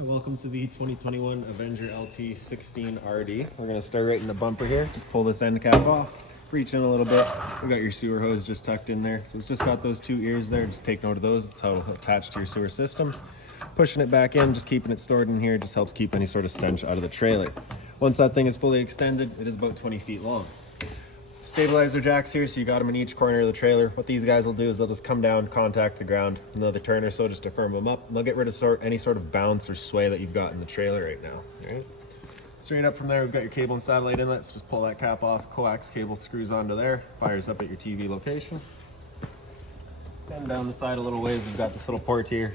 Welcome to the 2021 Avenger LT 16 RD. We're going to start right in the bumper here. Just pull this end cap off, reach in a little bit. We got your sewer hose just tucked in there. So it's just got those two ears there. Just take note of those. That's how it'll attach to your sewer system. Pushing it back in, just keeping it stored in here, just helps keep any sort of stench out of the trailer. Once that thing is fully extended, it is about 20 feet long. Stabilizer jacks here, so you got them in each corner of the trailer. What these guys will do is they'll just come down, contact the ground, another turn or so just to firm them up. And they'll get rid of any sort of bounce or sway that you've got in the trailer right now. All right. Straight up from there, we've got your cable and satellite inlets. Just pull that cap off. Coax cable screws onto there, fires up at your TV location. And down the side a little ways, we've got this little port here.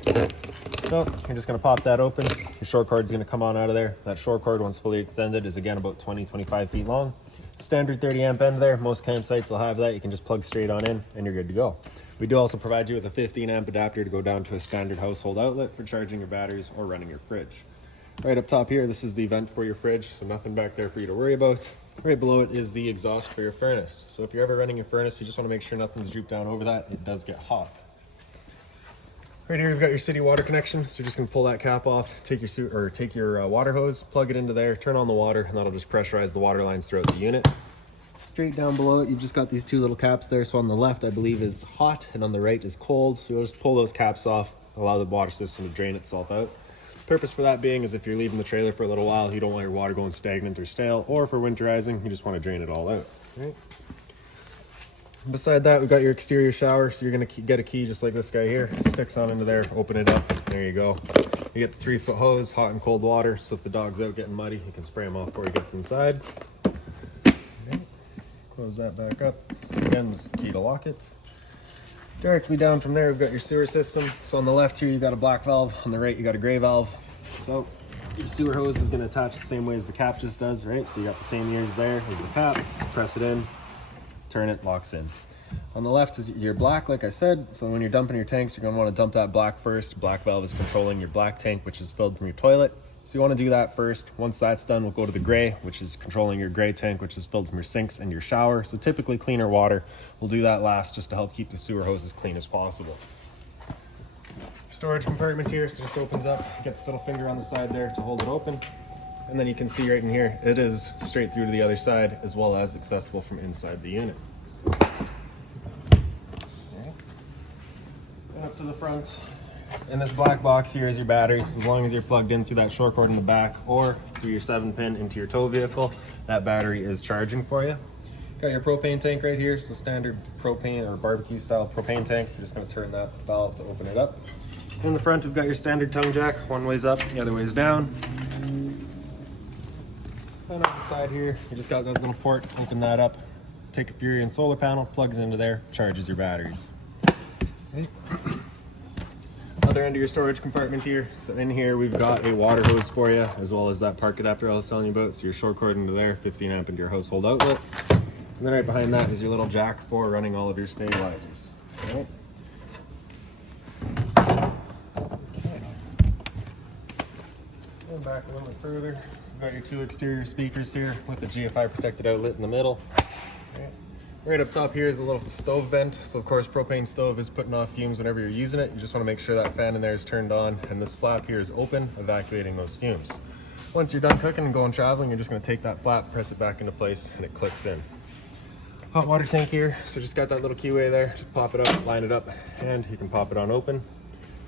So you're just gonna pop that open. Your short cord's gonna come on out of there. That short cord, once fully extended, is again about 20-25 feet long. Standard 30 amp end there. Most campsites will have that. You can just plug straight on in and you're good to go. We do also provide you with a 15 amp adapter to go down to a standard household outlet for charging your batteries or running your fridge. Right up top here, this is the vent for your fridge, so nothing back there for you to worry about. Right below it is the exhaust for your furnace. So if you're ever running your furnace, you just want to make sure nothing's drooped down over that. It does get hot. Right here, you've got your city water connection. So you're just gonna pull that cap off, take your water hose, plug it into there, turn on the water, and that'll just pressurize the water lines throughout the unit. Straight down below it, you've just got these two little caps there. So on the left, I believe, is hot, and on the right is cold. So you'll just pull those caps off, allow the water system to drain itself out. The purpose for that being is if you're leaving the trailer for a little while, you don't want your water going stagnant or stale, or for winterizing, you just want to drain it all out. Right? Beside that, we've got your exterior shower. So you're gonna get a key just like this guy here. Sticks on into there, open it up, there you go. You get the 3-foot hose, hot and cold water. So if the dog's out getting muddy, you can spray him off before he gets inside. Okay. Close that back up. Again, just the key to lock it. Directly down from there, we've got your sewer system. So on the left here, you've got a black valve. On the right, you got a gray valve. So your sewer hose is gonna attach the same way as the cap just does, right? So you got the same ears there as the cap. Press it in, turn it, locks in. On the left is your black, like I said. So when you're dumping your tanks, you're gonna wanna dump that black first. Black valve is controlling your black tank, which is filled from your toilet. So you wanna do that first. Once that's done, we'll go to the gray, which is controlling your gray tank, which is filled from your sinks and your shower. So typically cleaner water. We'll do that last just to help keep the sewer hose as clean as possible. Storage compartment here, so just opens up. Get this little finger on the side there to hold it open. And then you can see right in here, it is straight through to the other side, as well as accessible from inside the unit. Up to the front, in this black box here is your batteries. As long as you're plugged in through that short cord in the back or through your 7-pin into your tow vehicle, that battery is charging for you. Got your propane tank right here, so standard propane or barbecue style propane tank. You're just going to turn that valve to open it up. In the front, we've got your standard tongue jack. One way's up, the other way's down. And on the side here, you just got that little port. Open that up, take a Furion solar panel, plugs into there, charges your batteries. Okay. Other end of your storage compartment here. So in here we've got a water hose for you, as well as that park adapter I was telling you about. So your short cord into there, 15 amp into your household outlet. And then right behind that is your little jack for running all of your stabilizers. All right. Okay. Going back a little bit further, we've got your two exterior speakers here with the GFI protected outlet in the middle. Okay. Right up top here is a little stove vent. So of course, propane stove is putting off fumes whenever you're using it. You just want to make sure that fan in there is turned on and this flap here is open, evacuating those fumes. Once you're done cooking and going traveling, you're just going to take that flap, press it back into place, and it clicks in. Hot water tank here. So just got that little keyway there. Just pop it up, line it up, and you can pop it on open.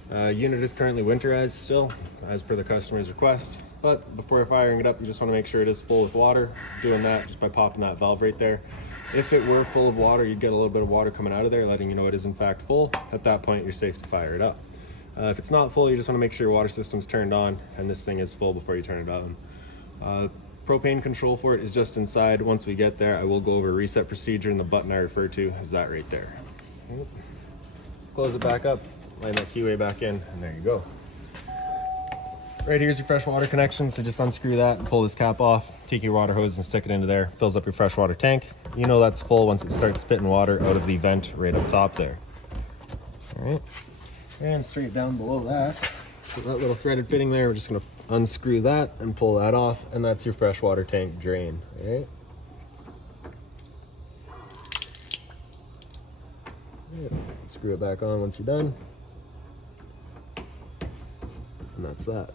Unit is currently winterized still, as per the customer's request. But before firing it up, you just want to make sure it is full with water. Doing that just by popping that valve right there. If it were full of water, you'd get a little bit of water coming out of there, letting you know it is in fact full. At that point, you're safe to fire it up. If it's not full, you just want to make sure your water system's turned on and this thing is full before you turn it on. Propane control for it is just inside. Once we get there, I will go over a reset procedure, and the button I refer to is that right there. Close it back up, line that keyway back in, and there you go. Right here's your freshwater connection, so just unscrew that and pull this cap off, take your water hose and stick it into there, fills up your freshwater tank. You know that's full once it starts spitting water out of the vent right up top there. All right, and straight down below that, so that little threaded fitting there, we're just gonna unscrew that and pull that off, and that's your freshwater tank drain. All right. Screw it back on once you're done, and that's that.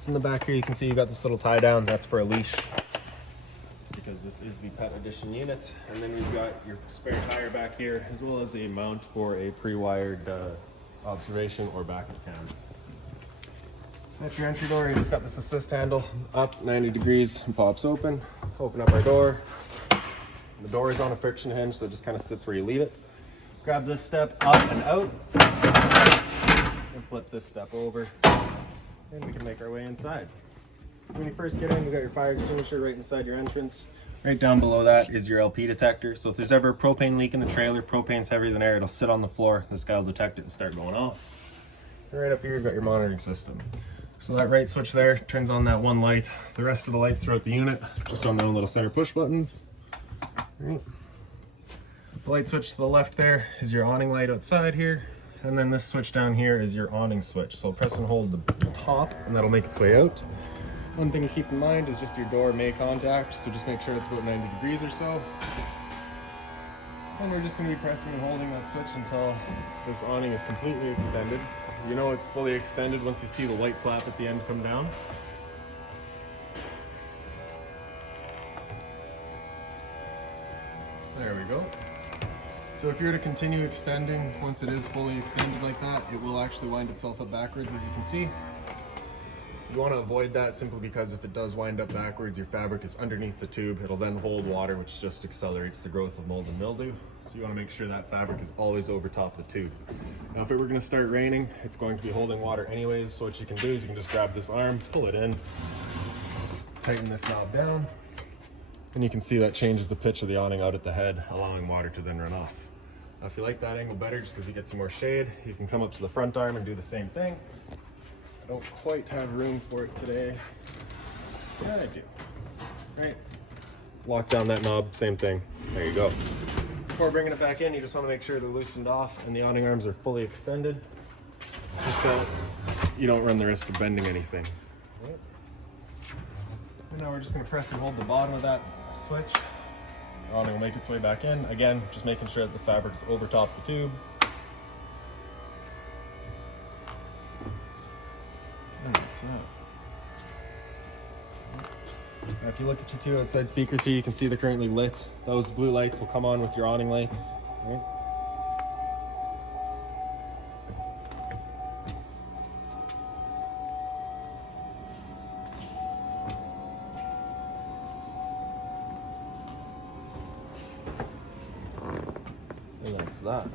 So in the back here, you can see you got this little tie down. That's for a leash, because this is the pet edition unit. And then we've got your spare tire back here, as well as a mount for a pre-wired observation or backup cam. That's your entry door. You just got this assist handle up 90 degrees and pops open. Open up our door. The door is on a friction hinge, so it just kind of sits where you leave it. Grab this step up and out, and flip this step over, and we can make our way inside. So when you first get in, you got your fire extinguisher right inside your entrance. Right down below that is your LP detector. So if there's ever a propane leak in the trailer, propane's heavier than air, it'll sit on the floor. This guy will detect it and start going off. And right up here, you've got your monitoring system. So that right switch there turns on that one light. The rest of the lights throughout the unit, just on their own little center push buttons. Right. The light switch to the left there is your awning light outside here. And then this switch down here is your awning switch. So press and hold the top and that'll make its way out. One thing to keep in mind is just your door may contact, so just make sure it's about 90 degrees or so. And we're just going to be pressing and holding that switch until this awning is completely extended. You know it's fully extended once you see the white flap at the end come down. There we go. So if you're to continue extending, once it is fully extended like that, it will actually wind itself up backwards, as you can see. You want to avoid that simply because if it does wind up backwards, your fabric is underneath the tube. It'll then hold water, which just accelerates the growth of mold and mildew. So you want to make sure that fabric is always over top the tube. Now if it were going to start raining, it's going to be holding water anyways. So what you can do is you can just grab this arm, pull it in, tighten this knob down, and you can see that changes the pitch of the awning out at the head, allowing water to then run off. Now if you like that angle better, just because you get some more shade, you can come up to the front arm and do the same thing. I don't quite have room for it today. Yeah, I do. Right. Lock down that knob, same thing. There you go. Before bringing it back in, you just want to make sure they're loosened off and the awning arms are fully extended, just so you don't run the risk of bending anything. Right. And now we're just going to press and hold the bottom of that switch. The awning will make its way back in. Again, just making sure that the fabric is over top the tube. And that's that. Now if you look at your two outside speakers here, you can see they're currently lit. Those blue lights will come on with your awning lights. Right? And that's that.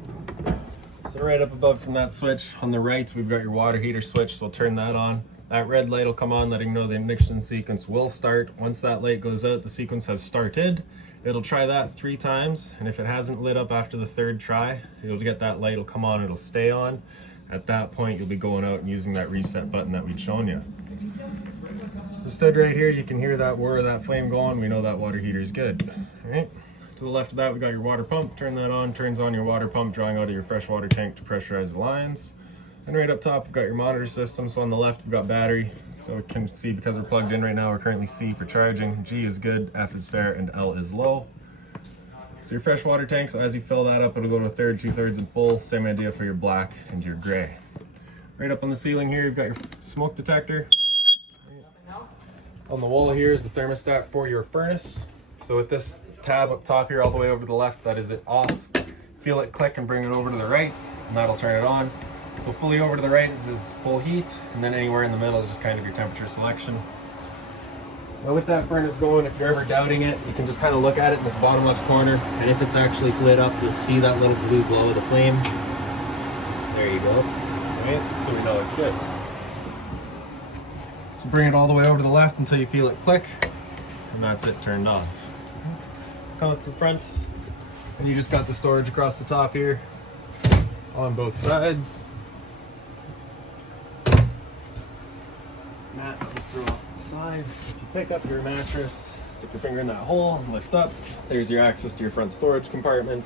So right up above from that switch, on the right, we've got your water heater switch, so we'll turn that on. That red light will come on, letting you know the ignition sequence will start. Once that light goes out, the sequence has started. It'll try that 3 times, and if it hasn't lit up after the 3rd try, you'll get that light, it'll come on, it'll stay on. At that point, you'll be going out and using that reset button that we'd shown you. Instead right here, you can hear that whir of that flame going. We know that water heater is good. All right. To the left of that, we got your water pump. Turn that on, turns on your water pump, drawing out of your freshwater tank to pressurize the lines. And right up top, we've got your monitor system. So on the left, we've got battery. So we can see, because we're plugged in right now, we're currently C for charging. G is good, F is fair, and L is low. So your freshwater tank, so as you fill that up, it'll go to 1/3, 2/3, and full. Same idea for your black and your gray. Right up on the ceiling here, you've got your smoke detector. On the wall here is the thermostat for your furnace. So with this tab up top here all the way over to the left, that is it off. Feel it click and bring it over to the right, and that'll turn it on. So fully over to the right is full heat, and then anywhere in the middle is just kind of your temperature selection. Now with that furnace going, if you're ever doubting it, you can just kind of look at it in this bottom left corner, and if it's actually lit up, you'll see that little blue glow of the flame. There you go. Right? So we know it's good. So bring it all the way over to the left until you feel it click, and that's it turned off. Come up to the front, and you just got the storage across the top here on both sides. Mat, just throw off to the side. If you pick up your mattress, stick your finger in that hole and lift up. There's your access to your front storage compartment.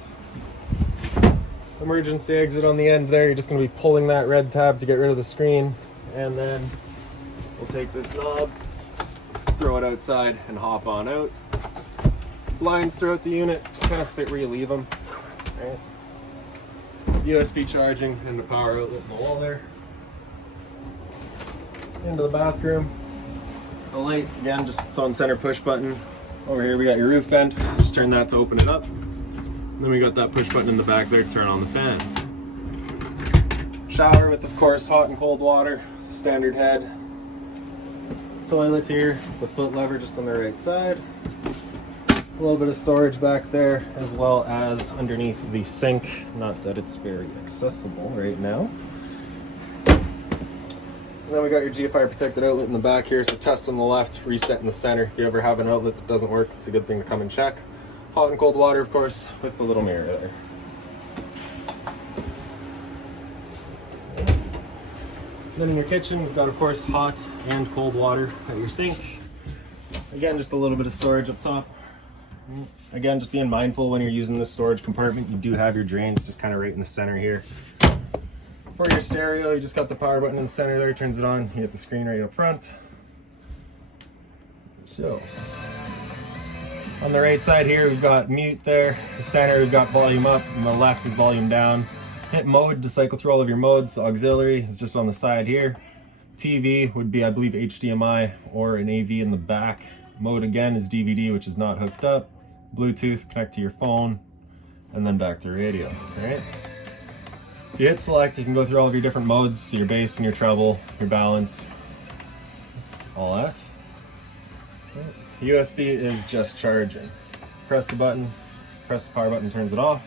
Emergency exit on the end there. You're just going to be pulling that red tab to get rid of the screen, and then we'll take this knob, just throw it outside, and hop on out. Blinds throughout the unit, just kind of sit where you leave them. Right. USB charging and the power outlet in the wall there. Into the bathroom. The light, again, just its on center push button. Over here we got your roof vent, so just turn that to open it up. And then we got that push button in the back there to turn on the fan. Shower with, of course, hot and cold water, standard head. Toilet here, the foot lever just on the right side. A little bit of storage back there, as well as underneath the sink. Not that it's very accessible right now. And then we got your GFI protected outlet in the back here, so test on the left, reset in the center. If you ever have an outlet that doesn't work, it's a good thing to come and check. Hot and cold water, of course, with the little mirror there. Then in your kitchen, we've got, of course, hot and cold water at your sink. Again, just a little bit of storage up top. Again, just being mindful when you're using this storage compartment, you do have your drains just kind of right in the center here. For your stereo, you just got the power button in the center there, turns it on, you hit the screen right up front. So, on the right side here, we've got mute there. The center, we've got volume up, and the left is volume down. Hit mode to cycle through all of your modes. Auxiliary is just on the side here. TV would be, I believe, HDMI or an AV in the back. Mode again is DVD, which is not hooked up. Bluetooth, connect to your phone, and then back to radio, all right? If you hit select, you can go through all of your different modes, so your bass and your treble, your balance, all that. USB is just charging. Press the button, press the power button, turns it off.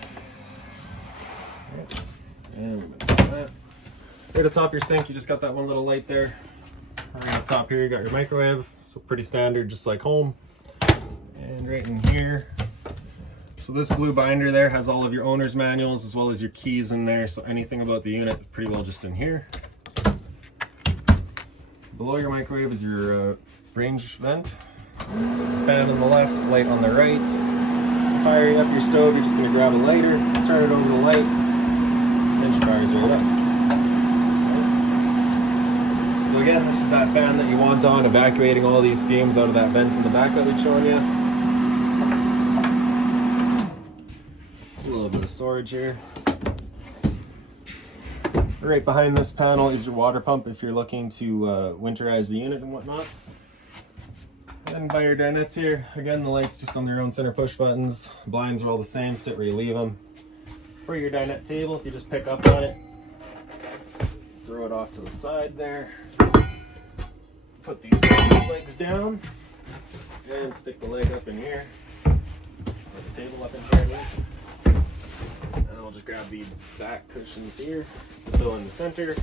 And we're gonna do that. Right at the top of your sink, you just got that one little light there. Right on the top here, you got your microwave, so pretty standard, just like home. And right in here, so this blue binder there has all of your owner's manuals as well as your keys in there, so anything about the unit is pretty well just in here. Below your microwave is your range vent. Fan on the left, light on the right. Firing up your stove, you're just going to grab a lighter, turn it over the light, then she fires right up. So again, this is that fan that you want on, evacuating all these fumes out of that vent in the back that we've shown you. A little bit of storage here. Right behind this panel is your water pump if you're looking to winterize the unit and whatnot. And by your dinettes here, again, the lights just on their own center push buttons. Blinds are all the same, sit where you leave them. For your dinette table, if you just pick up on it, throw it off to the side there. Put these legs down and stick the leg up in here, or the table up in here. And I'll just grab the back cushions here, fill in the center,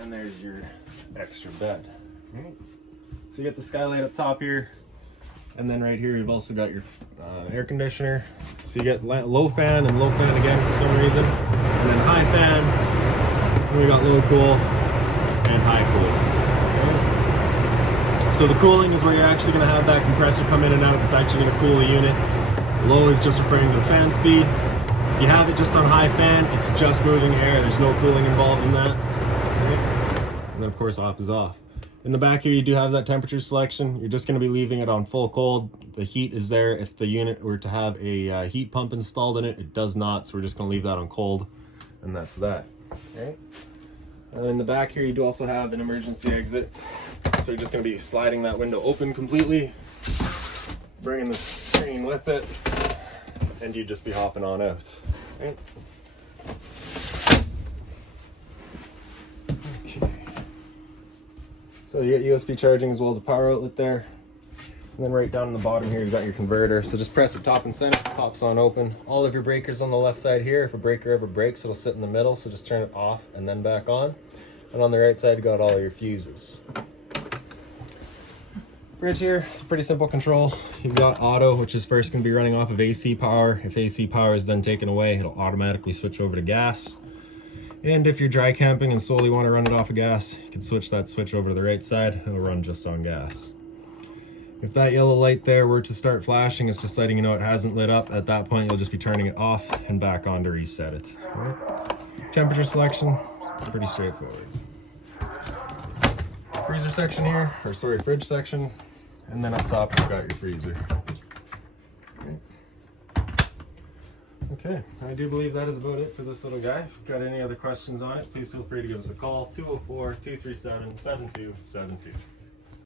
and there's your extra bed. So you get the skylight up top here, and then right here you've also got your air conditioner. So you get low fan and low fan again for some reason, and then high fan, and we got low cool and high cool. Okay. So the cooling is where you're actually going to have that compressor come in and out. It's actually going to cool the unit. Low is just referring to the fan speed. If you have it just on high fan, it's just moving air. There's no cooling involved in that. Okay. And then of course off is off. In the back here, you do have that temperature selection. You're just going to be leaving it on full cold. The heat is there. If the unit were to have a heat pump installed in it, it does not. So we're just going to leave that on cold, and that's that. Okay. In the back here, you do also have an emergency exit. So you're just going to be sliding that window open completely, bringing the screen with it, and you'd just be hopping on out. Okay. So you get USB charging as well as a power outlet there. And then right down in the bottom here, you've got your converter. So just press it top and center, pops on open. All of your breakers on the left side here. If a breaker ever breaks, it'll sit in the middle. So just turn it off and then back on. And on the right side, you got all your fuses. Fridge here, it's a pretty simple control. You've got auto, which is first going to be running off of AC power. If AC power is then taken away, it'll automatically switch over to gas. And if you're dry camping and solely want to run it off of gas, you can switch that switch over to the right side. It'll run just on gas. If that yellow light there were to start flashing, it's just letting you know it hasn't lit up. At that point, you'll just be turning it off and back on to reset it. All right. Temperature selection, pretty straightforward. Freezer section here, or sorry, fridge section. And then up top, you've got your freezer. Okay. Okay, I do believe that is about it for this little guy. If you've got any other questions on it, please feel free to give us a call, 204-237-7272.